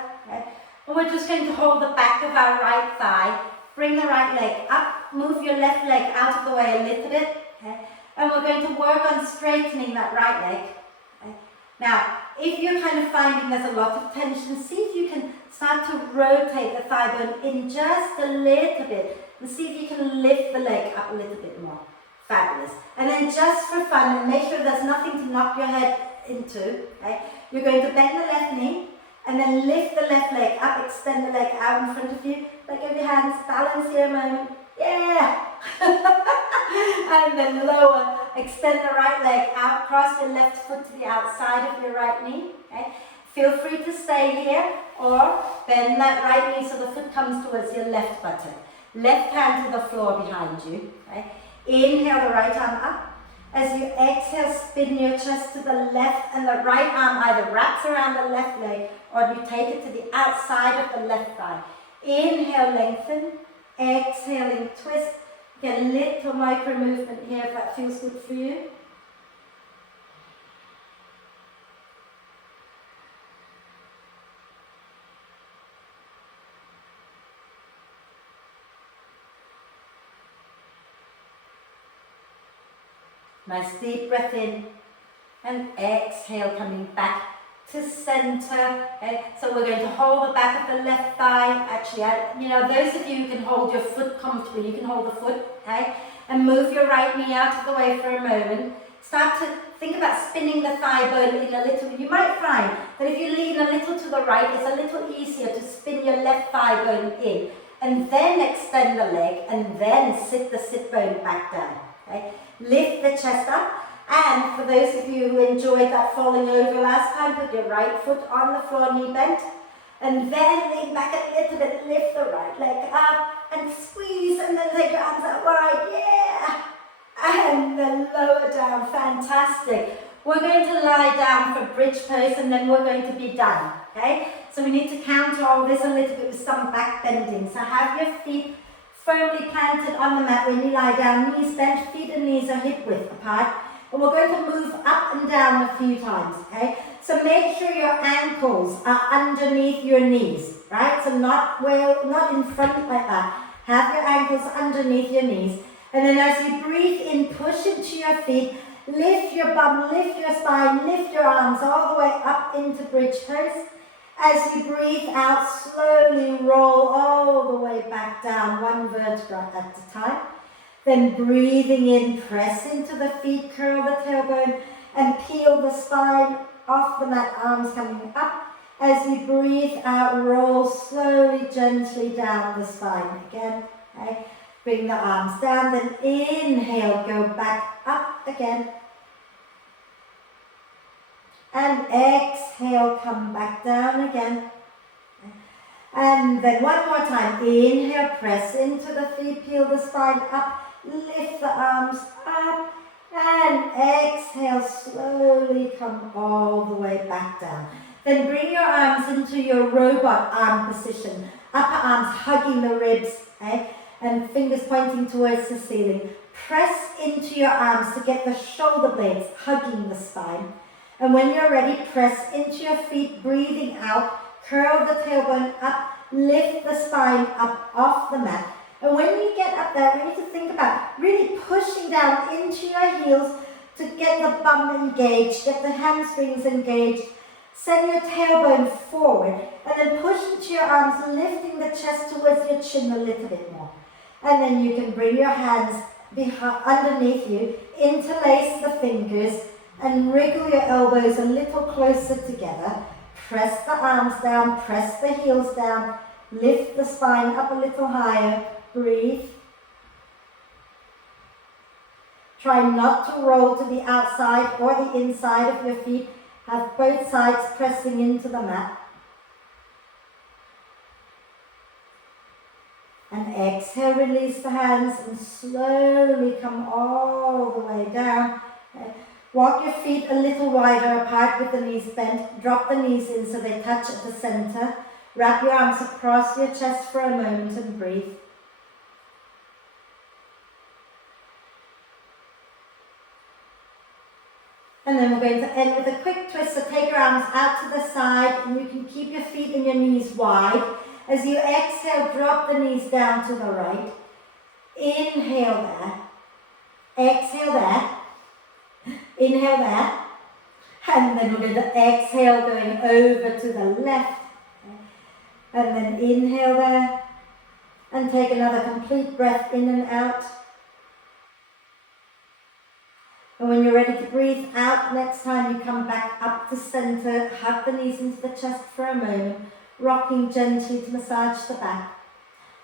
And we're just going to hold the back of our right thigh, bring the right leg up, move your left leg out of the way a little bit, okay? And we're going to work on straightening that right leg. Okay? Now, if you're kind of finding there's a lot of tension, see if you can start to rotate the thigh bone in just a little bit and see if you can lift the leg up a little bit more. Fabulous. And then just for fun, and make sure there's nothing to knock your head into, okay? You're going to bend the left knee and then lift the left leg up, extend the leg out in front of you. Let go of your hands, balance here a moment. Yeah! And then lower, extend the right leg out, cross your left foot to the outside of your right knee. Okay? Feel free to stay here or bend that right knee so the foot comes towards your left buttock. Left hand to the floor behind you. Okay? Inhale the right arm up. As you exhale, spin your chest to the left and the right arm either wraps around the left leg or you take it to the outside of the left thigh. Inhale, lengthen. Exhaling, twist. Get a little micro movement here if that feels good for you. Nice deep breath in and exhale, coming back to center. Okay? So we're going to hold the back of the left thigh. Actually, you know, those of you who can hold your foot comfortably, you can hold the foot, okay? And move your right knee out of the way for a moment. Start to think about spinning the thigh bone in a little. You might find that if you lean a little to the right, it's a little easier to spin your left thigh bone in. And then extend the leg and then sit the sit bone back down. Okay? Lift the chest up. And for those of you who enjoyed that falling over last time, put your right foot on the floor, knee bent. And then lean back a little bit, lift the right leg up and squeeze and then take your arms out wide, yeah! And then lower down, fantastic. We're going to lie down for bridge pose and then we're going to be done, okay? So we need to counter all this a little bit with some back bending. So have your feet firmly planted on the mat when you lie down, knees bent, feet and knees are hip width apart. And we're going to move up and down a few times, okay? So make sure your ankles are underneath your knees, right? So not in front like that. Have your ankles underneath your knees. And then as you breathe in, push into your feet, lift your bum, lift your spine, lift your arms all the way up into bridge pose. As you breathe out, slowly roll all the way back down, one vertebra at a time. Then breathing in, press into the feet, curl the tailbone, and peel the spine off the mat, arms coming up. As you breathe out, roll slowly, gently down the spine again. Okay? Bring the arms down, then inhale, go back up again. And exhale, come back down again. And then one more time, inhale, press into the feet, peel the spine up. Lift the arms up and exhale, slowly come all the way back down. Then bring your arms into your robot arm position. Upper arms hugging the ribs, okay? And fingers pointing towards the ceiling. Press into your arms to get the shoulder blades hugging the spine. And when you're ready, press into your feet, breathing out. Curl the tailbone up, lift the spine up off the mat. And when you get up there, we need to think about really pushing down into your heels to get the bum engaged, get the hamstrings engaged. Send your tailbone forward and then push into your arms, lifting the chest towards your chin a little bit more. And then you can bring your hands underneath you, interlace the fingers and wriggle your elbows a little closer together. Press the arms down, press the heels down, lift the spine up a little higher. Breathe. Try not to roll to the outside or the inside of your feet. Have both sides pressing into the mat. And exhale, release the hands and slowly come all the way down. Walk your feet a little wider apart with the knees bent. Drop the knees in so they touch at the center. Wrap your arms across your chest for a moment and breathe. And then we're going to end with a quick twist. So take your arms out to the side and you can keep your feet and your knees wide. As you exhale, drop the knees down to the right. Inhale there. Exhale there. Inhale there. And then we're going to exhale going over to the left. And then inhale there. And take another complete breath in and out. And when you're ready to breathe out, next time you come back up to center, hug the knees into the chest for a moment, rocking gently to massage the back.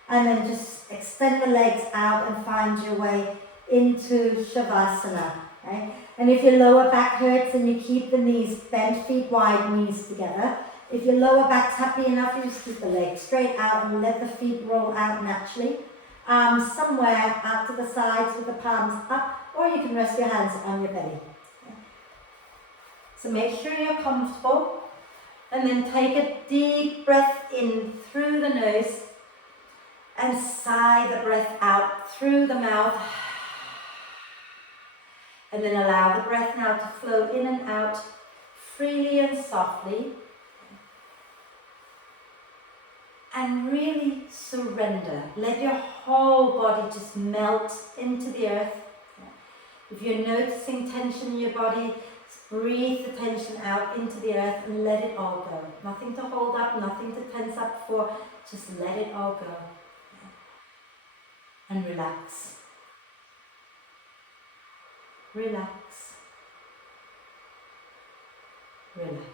And then just extend the legs out and find your way into Shavasana. Okay? And if your lower back hurts, then you keep the knees bent, feet wide, knees together. If your lower back's happy enough, you just keep the legs straight out and let the feet roll out naturally. Arms somewhere out to the sides with the palms up, or you can rest your hands on your belly. Okay. So make sure you're comfortable, and then take a deep breath in through the nose, and sigh the breath out through the mouth. And then allow the breath now to flow in and out freely and softly. And really surrender. Let your whole body just melt into the earth. If you're noticing tension in your body, breathe the tension out into the earth and let it all go. Nothing to hold up, nothing to tense up for, just let it all go. And relax. Relax. Relax.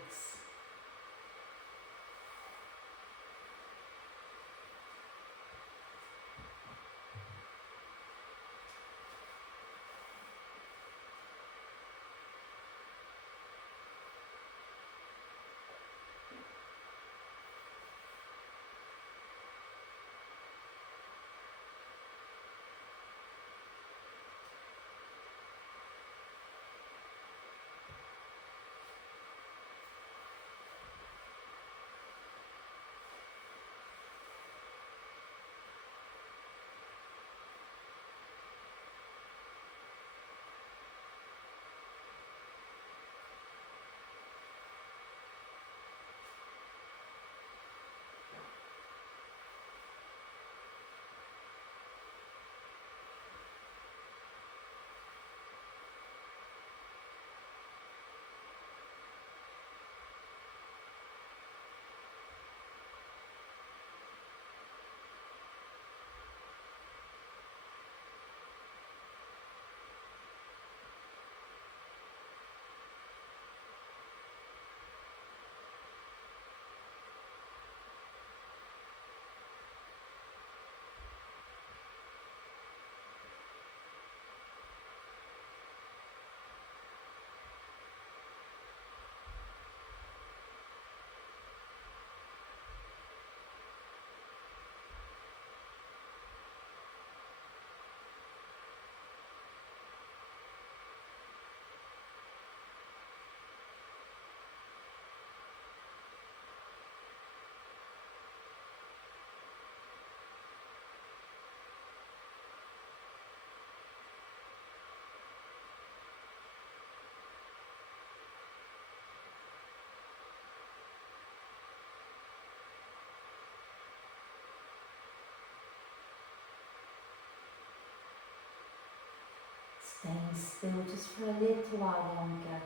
Staying still just for a little while longer.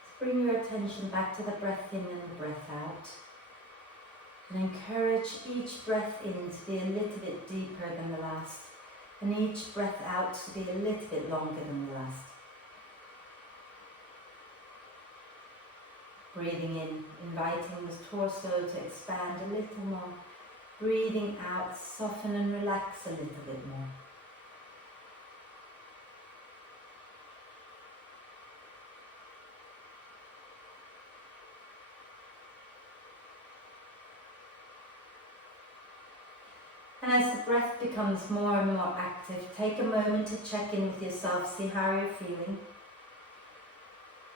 Just bring your attention back to the breath in and the breath out. And encourage each breath in to be a little bit deeper than the last. And each breath out to be a little bit longer than the last. Breathing in, inviting the torso to expand a little more. Breathing out, soften and relax a little bit more. And as the breath becomes more and more active, take a moment to check in with yourself, see how you're feeling.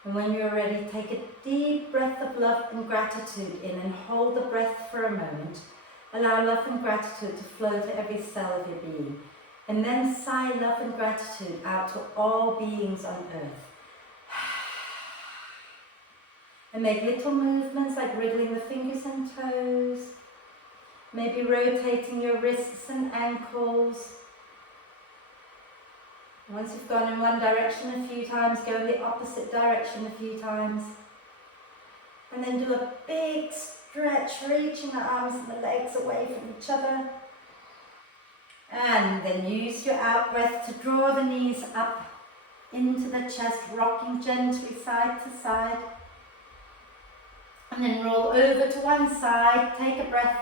And when you're ready, take a deep breath of love and gratitude in and hold the breath for a moment. Allow love and gratitude to flow to every cell of your being. And then sigh love and gratitude out to all beings on earth. And make little movements like wriggling the fingers and toes. Maybe rotating your wrists and ankles. Once you've gone in one direction a few times, go in the opposite direction a few times. And then do a big stretch, reaching the arms and the legs away from each other. And then use your out breath to draw the knees up into the chest, rocking gently side to side. And then roll over to one side, take a breath.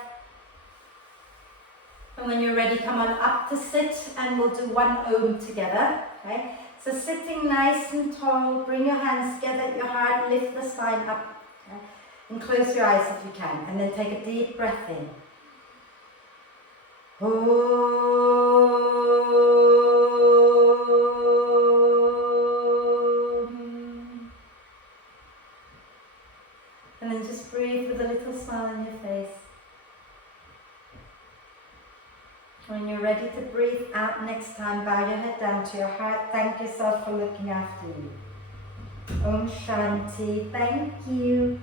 And when you're ready, come on up to sit, and we'll do one Om together. Okay? So sitting nice and tall, bring your hands together at your heart, lift the spine up, okay? And close your eyes if you can, and then take a deep breath in. And then just breathe with a little smile on your face. When you're ready to breathe out next time, bow your head down to your heart. Thank yourself for looking after you. Om Shanti. Thank you.